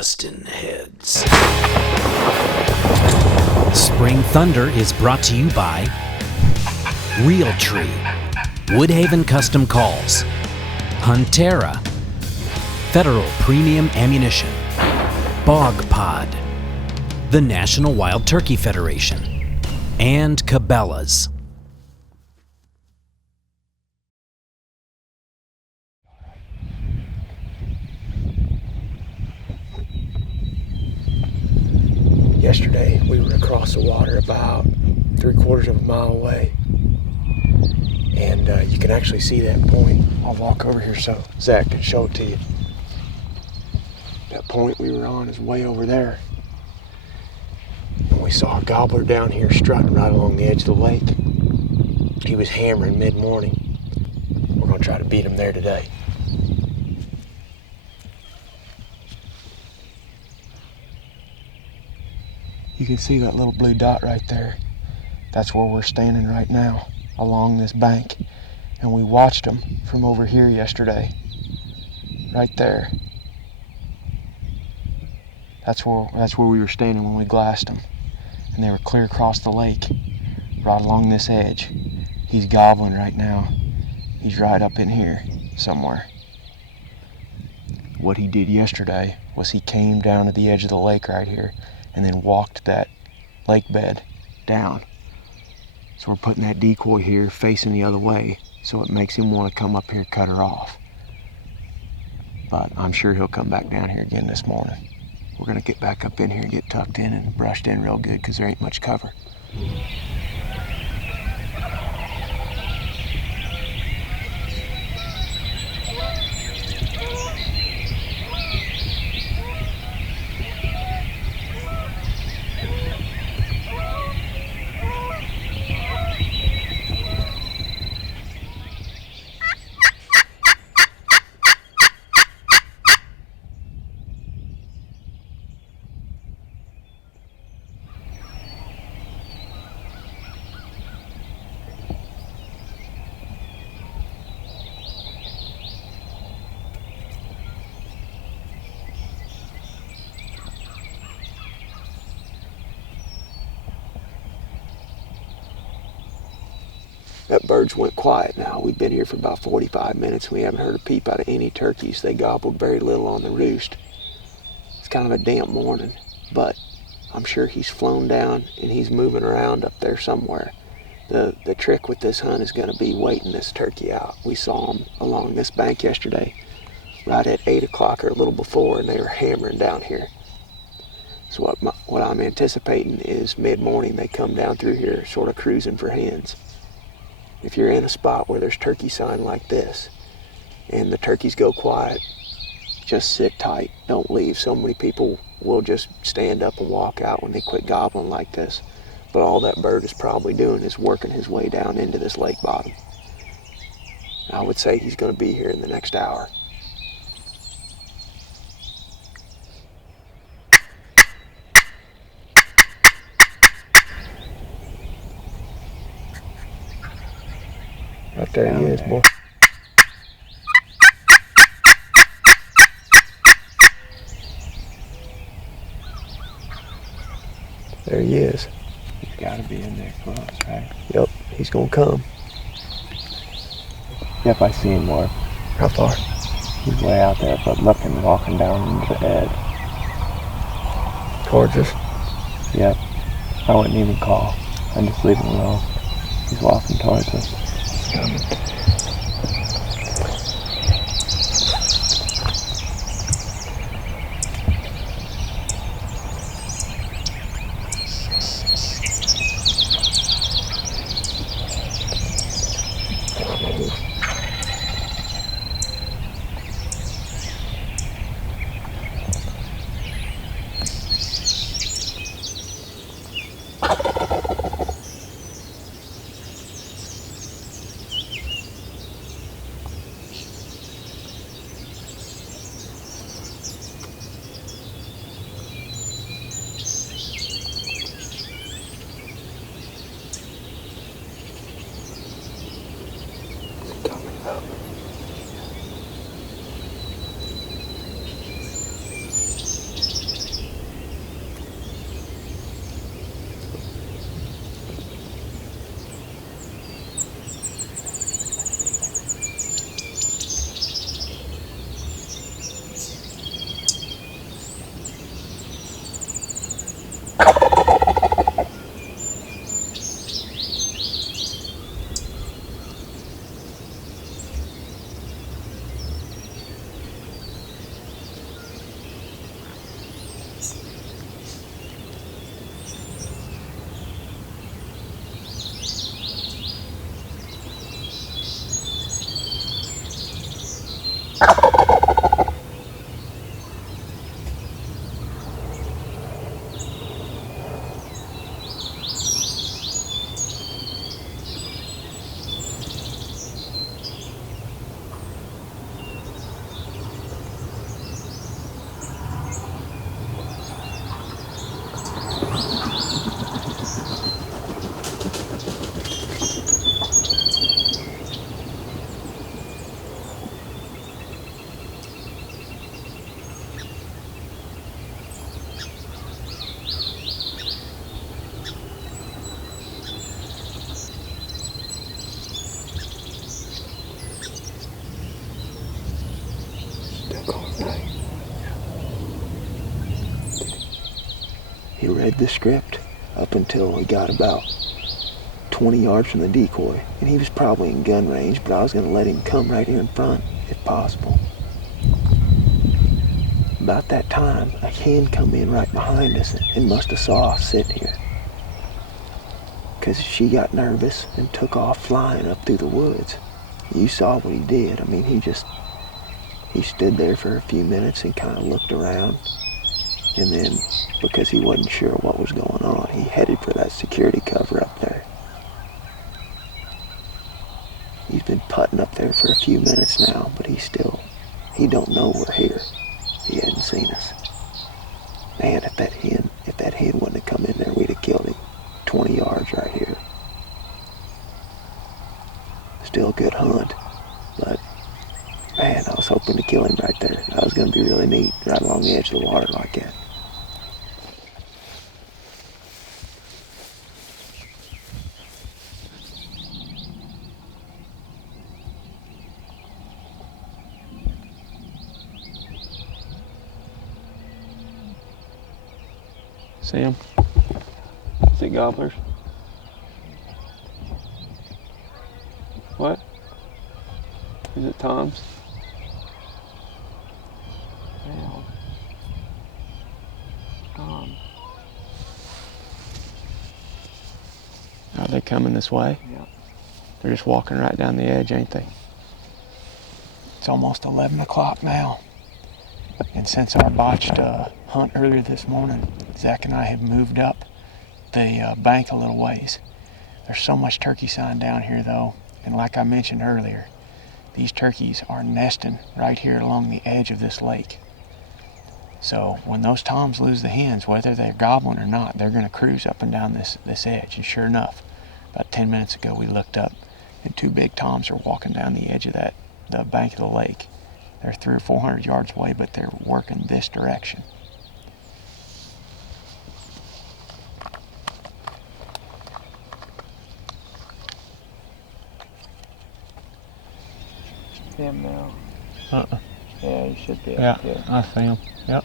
bustin' heads. Spring Thunder is brought to you by Realtree, Woodhaven Custom Calls, Huntera, Federal Premium Ammunition, Bog Pod, the National Wild Turkey Federation, and Cabela's. Yesterday, we were across the water about 3/4 of a mile away. And you can actually see that point. I'll walk over here so Zach can show it to you. That point we were on is way over there. And we saw a gobbler down here strutting right along the edge of the lake. He was hammering mid-morning. We're gonna try to beat him there today. You can see that little blue dot right there. That's where we're standing right now, along this bank. And we watched them from over here yesterday. Right there. That's where we were standing when we glassed them. And they were clear across the lake, right along this edge. He's gobbling right now. He's right up in here somewhere. What he did yesterday was he came down to the edge of the lake right here and then walked that lake bed down. So we're putting that decoy here facing the other way so it makes him want to come up here and cut her off. But I'm sure he'll come back down here again this morning. We're gonna get back up in here and get tucked in and brushed in real good because there ain't much cover. That bird's went quiet now. We've been here for about 45 minutes. We haven't heard a peep out of any turkeys. They gobbled very little on the roost. It's kind of a damp morning, but I'm sure he's flown down and he's moving around up there somewhere. The trick with this hunt is going to be waiting this turkey out. We saw him along this bank yesterday, right at 8 o'clock or a little before, and they were hammering down here. So what I'm anticipating is mid-morning they come down through here sort of cruising for hens. If you're in a spot where there's turkey sign like this and the turkeys go quiet, just sit tight, don't leave. So many people will just stand up and walk out when they quit gobbling like this. But all that bird is probably doing is working his way down into this lake bottom. I would say he's going to be here in the next hour. Right there he is, boy. There he is. He's got to be in there close, right? Yep, he's gonna come. Yep, I see him more. How far? He's way out there, but looking, walking down into the edge. Towards us? Yep. I wouldn't even call. I'd just leave him alone. He's walking towards us. He read the script up until he got about 20 yards from the decoy, and he was probably in gun range, but I was going to let him come right here in front, if possible. About that time, a hen come in right behind us and must have saw us sitting here, because she got nervous and took off flying up through the woods. You saw what he did. I mean, he stood there for a few minutes and kind of looked around, and then, because he wasn't sure what was going on, he headed for that security cover up there. He's been putting up there for a few minutes now, but he don't know we're here. He hadn't seen us. Man, if that hen wouldn't have come in there, we'd have killed him. 20 yards right here. Still a good hunt, but man, I was hoping to kill him right there. That was going to be really neat, right along the edge of the water like that. See him? See gobblers? What? Is it Tom's? Hell. Tom. Are they coming this way? Yep. They're just walking right down the edge, ain't they? It's almost 11 o'clock now. And since our botched hunt earlier this morning, Zach and I have moved up the bank a little ways. There's so much turkey sign down here though, and like I mentioned earlier, these turkeys are nesting right here along the edge of this lake. So when those toms lose the hens, whether they're gobbling or not, they're going to cruise up and down this edge. And sure enough, about 10 minutes ago we looked up and two big toms are walking down the edge of the bank of the lake. They're 300 or 400 yards away, but they're working this direction. See him now? Uh-uh. Yeah, he should be Yeah, up there. I see him. Yep.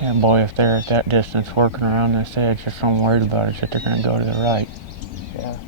Yeah, boy, if they're at that distance working around this edge, that's what I'm worried about is that they're going to go to the right. Yeah.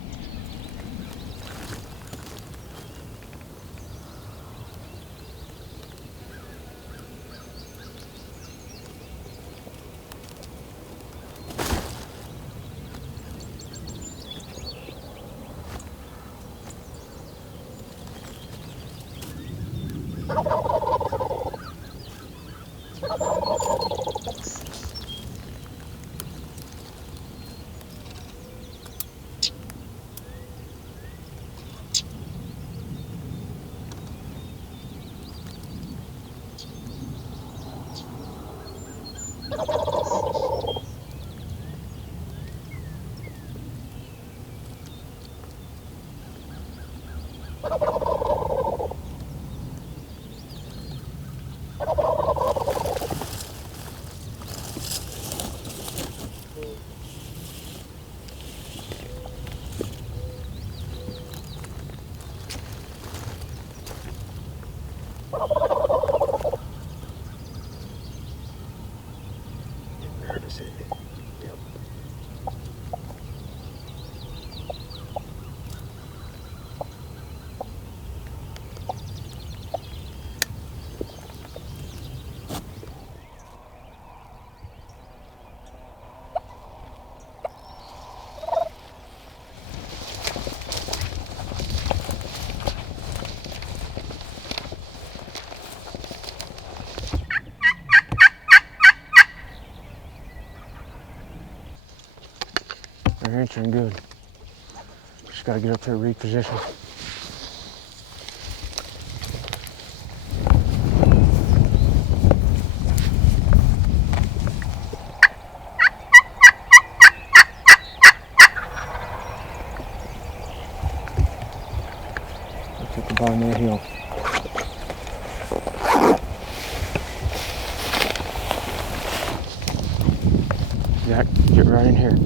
They're answering good. Just got to get up there and reposition. I took the bottom of the hill. Zach, get right in here.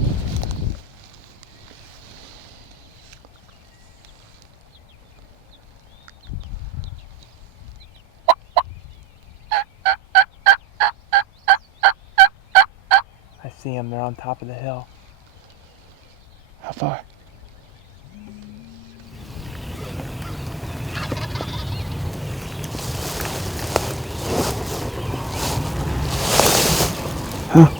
see them. They're on top of the hill. How far? Huh?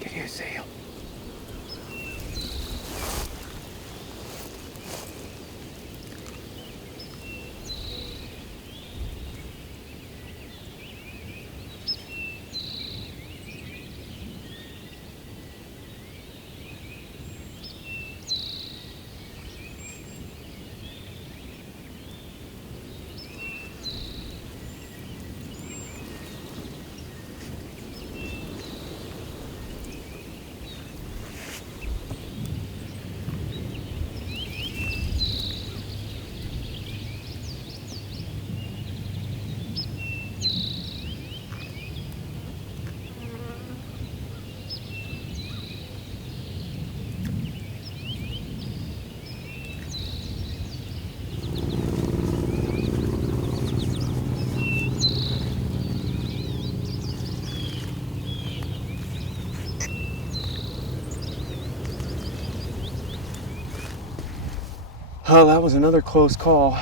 Can you see him? Oh, that was another close call.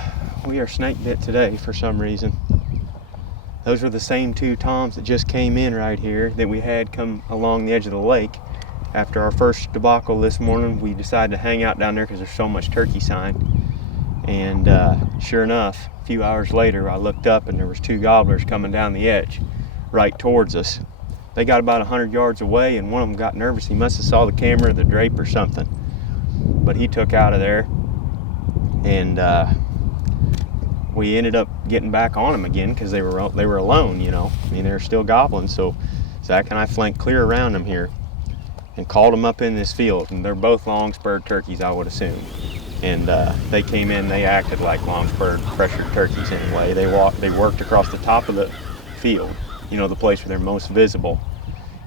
We are snake bit today for some reason. Those were the same two toms that just came in right here that we had come along the edge of the lake. After our first debacle this morning, we decided to hang out down there because there's so much turkey sign. And sure enough, a few hours later, I looked up and there was two gobblers coming down the edge right towards us. They got about 100 yards away and one of them got nervous. He must have saw the camera or the drape or something. But he took out of there. And we ended up getting back on them again because they were alone, you know. I mean, they were still gobbling. So Zach and I flanked clear around them here and called them up in this field. And they're both long-spurred turkeys, I would assume. And they came in, they acted like long-spurred pressured turkeys anyway. They worked across the top of the field, you know, the place where they're most visible.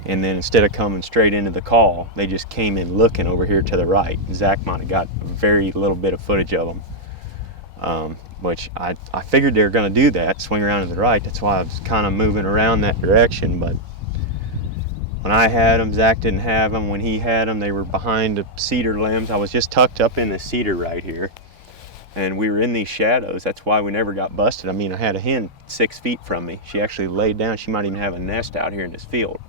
And then instead of coming straight into the call, they just came in looking over here to the right. Zach might have got very little bit of footage of them, which I figured they were going to do that, swing around to the right. That's why I was kind of moving around that direction. But when I had them, Zach didn't have them. When he had them, they were behind the cedar limbs. I was just tucked up in the cedar right here. And we were in these shadows. That's why we never got busted. I mean, I had a hen 6 feet from me. She actually laid down. She might even have a nest out here in this field.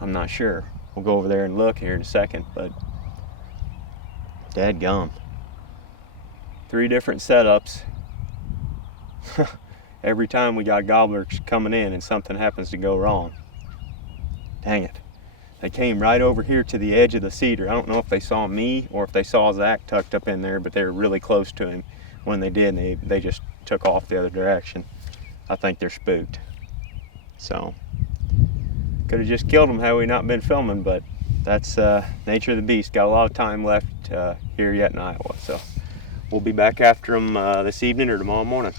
I'm not sure. We'll go over there and look here in a second, but dadgum. 3 different setups. Every time we got gobblers coming in and something happens to go wrong. Dang it. They came right over here to the edge of the cedar. I don't know if they saw me or if they saw Zach tucked up in there, but they were really close to him. When they did, they just took off the other direction. I think they're spooked. So, could have just killed them had we not been filming, but that's nature of the beast. Got a lot of time left here yet in Iowa. So, we'll be back after them this evening or tomorrow morning.